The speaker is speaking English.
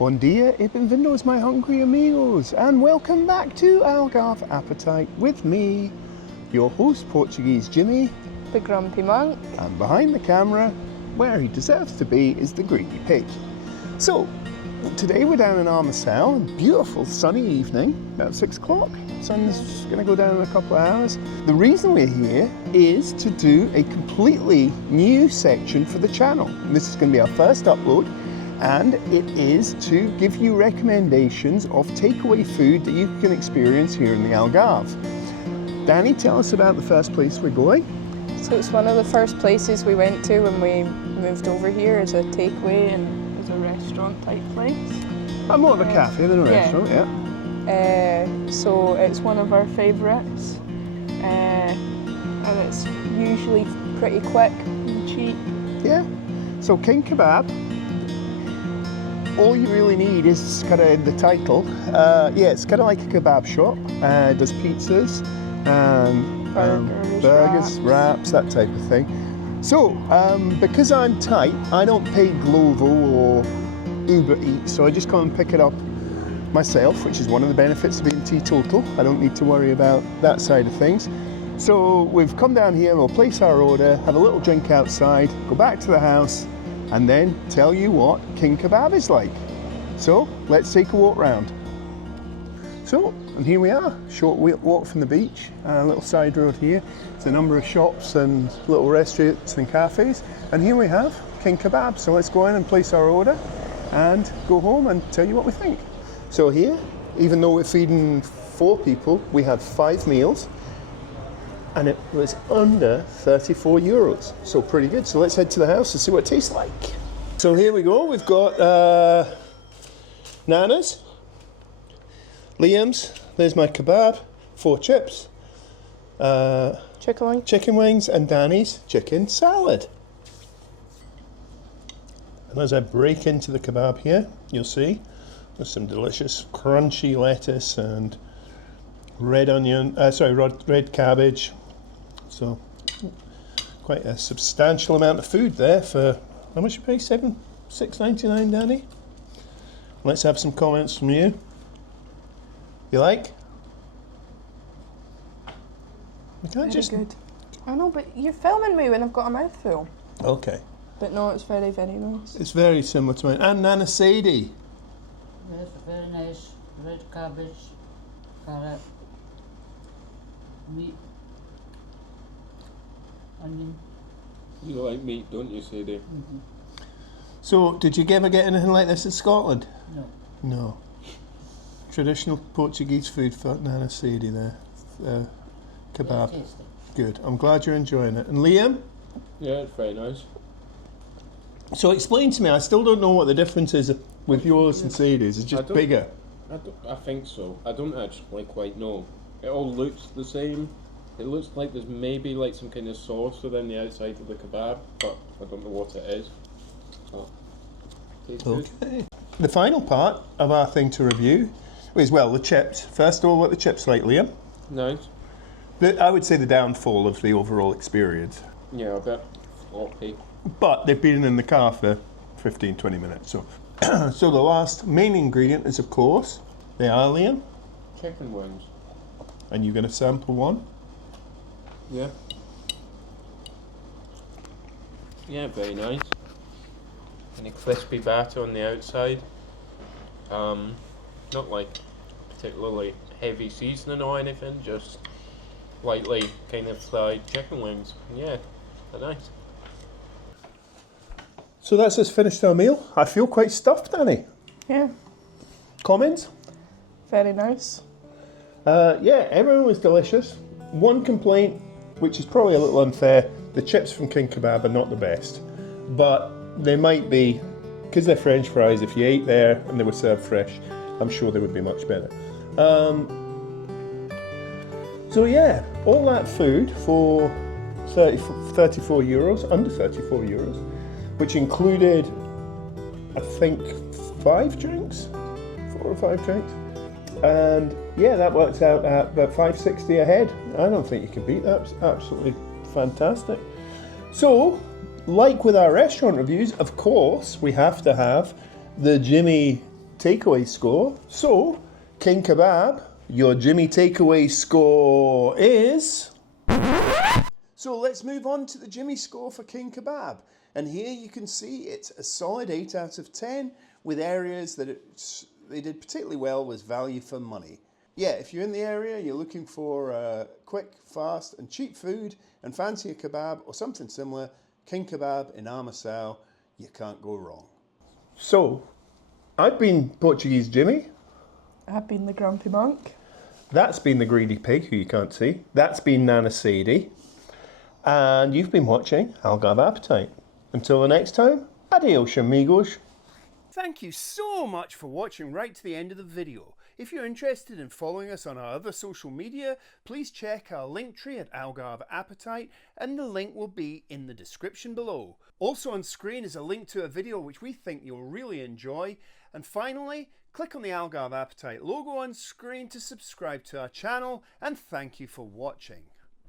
Bon dia e benvindos, my hungry amigos, and welcome back to Algarve Appetite with me, your host, Portuguese Jimmy, the Grumpy Monk. And behind the camera, where he deserves to be, is the Greedy Pig. So, today we're down in Armação, beautiful sunny evening, about 6 o'clock. Sun's going to go down in a couple of hours. The reason we're here is to do a completely new section for the channel. This is going to be our first upload, and it is to give you recommendations of takeaway food that you can experience here in the Algarve. Danny, tell us about the first place we're going. So it's one of the first places we went to when we moved over here as a takeaway and as a restaurant type place. More of a cafe than a restaurant, yeah. So it's one of our favourites, and it's usually pretty quick and cheap. Yeah. So King Kebab, all you really need is kind of the title. It's kind of like a kebab shop. It does pizzas and burgers, wraps, that type of thing. So, because I'm tight, I don't pay Glovo or Uber Eats, so I just come and pick it up myself, which is one of the benefits of being teetotal. I don't need to worry about that side of things. So we've come down here, we'll place our order, have a little drink outside, go back to the house, and then tell you what King Kebab is like. So let's take a walk round. So, and here we are, short walk from the beach, a little side road here. There's a number of shops and little restaurants and cafes. And here we have King Kebab. So let's go in and place our order and go home and tell you what we think. So here, even though we're feeding 4 people, we had 5 meals and it was under 34 euros. So pretty good. So let's head to the house and see what it tastes like. So here we go. We've got Nana's, Liam's, there's my kebab, 4 chips, chicken wings, and Danny's chicken salad. And as I break into the kebab here, you'll see there's some delicious crunchy lettuce and red cabbage. So quite a substantial amount of food there for, how much you pay? $6.99, Danny? Let's have some comments from you. You like? You can't very good. I know, but you're filming me when I've got a mouthful. Okay. But no, it's very, very nice. It's very similar to mine. And Nana Sadie. Yes, very nice. Red cabbage, carrot, meat, onion. You like meat, don't you, Sadie? Mm-hmm. So, did you ever get anything like this in Scotland? No. No. Traditional Portuguese food for Nana Sadie there. Kebab. Very tasty. Good. I'm glad you're enjoying it. And Liam? Yeah, it's very nice. So explain to me, I still don't know what the difference is with yours and Sadie's. It's just bigger. I think so. I don't actually quite know. It all looks the same. It looks like there's maybe like some kind of sauce within the outside of the kebab, but I don't know what it is. Oh, tastes good. Okay. The final part of our thing to review is, well, the chips. First of all, what the chips like, Liam? Nice. I would say the downfall of the overall experience. Yeah, a bit floppy. But they've been in the car for 15-20 minutes. So, so the last main ingredient is, of course, they are, Liam. Chicken wings. And you're going to sample one? Yeah. Yeah, very nice. And a crispy batter on the outside. Not like particularly heavy seasoning or anything, just lightly kind of fried chicken wings. Yeah, they're nice. So that's us finished our meal. I feel quite stuffed, Danny. Yeah. Comments? Very nice. Yeah, everyone was delicious. One complaint, which is probably a little unfair, the chips from King Kebab are not the best. But they might be, because they're French fries, if you ate there and they were served fresh, I'm sure they would be much better. So yeah, all that food for 34 euros, under 34 euros, which included, I think, 4 or 5 drinks. And yeah, that works out at about $5.60 a head. I don't think you can beat that. It's absolutely fantastic. So, like with our restaurant reviews, of course, we have to have the Jimmy takeaway score. So, King Kebab, your Jimmy takeaway score is... So let's move on to the Jimmy score for King Kebab. And here you can see it's a solid 8 out of 10 with areas that they did particularly well with value for money. Yeah, if you're in the area, you're looking for quick, fast and cheap food and fancy a kebab or something similar, King Kebab in Armação, you can't go wrong. So, I've been Portuguese Jimmy. I've been the Grumpy Monk. That's been the Greedy Pig, who you can't see. That's been Nana Sadie. And you've been watching Algarve Appetite. Until the next time, adios amigos. Thank you so much for watching right to the end of the video. If you're interested in following us on our other social media, please check our Linktree at Algarve Appetite, and the link will be in the description below. Also on screen is a link to a video which we think you'll really enjoy. And finally, click on the Algarve Appetite logo on screen to subscribe to our channel, and thank you for watching.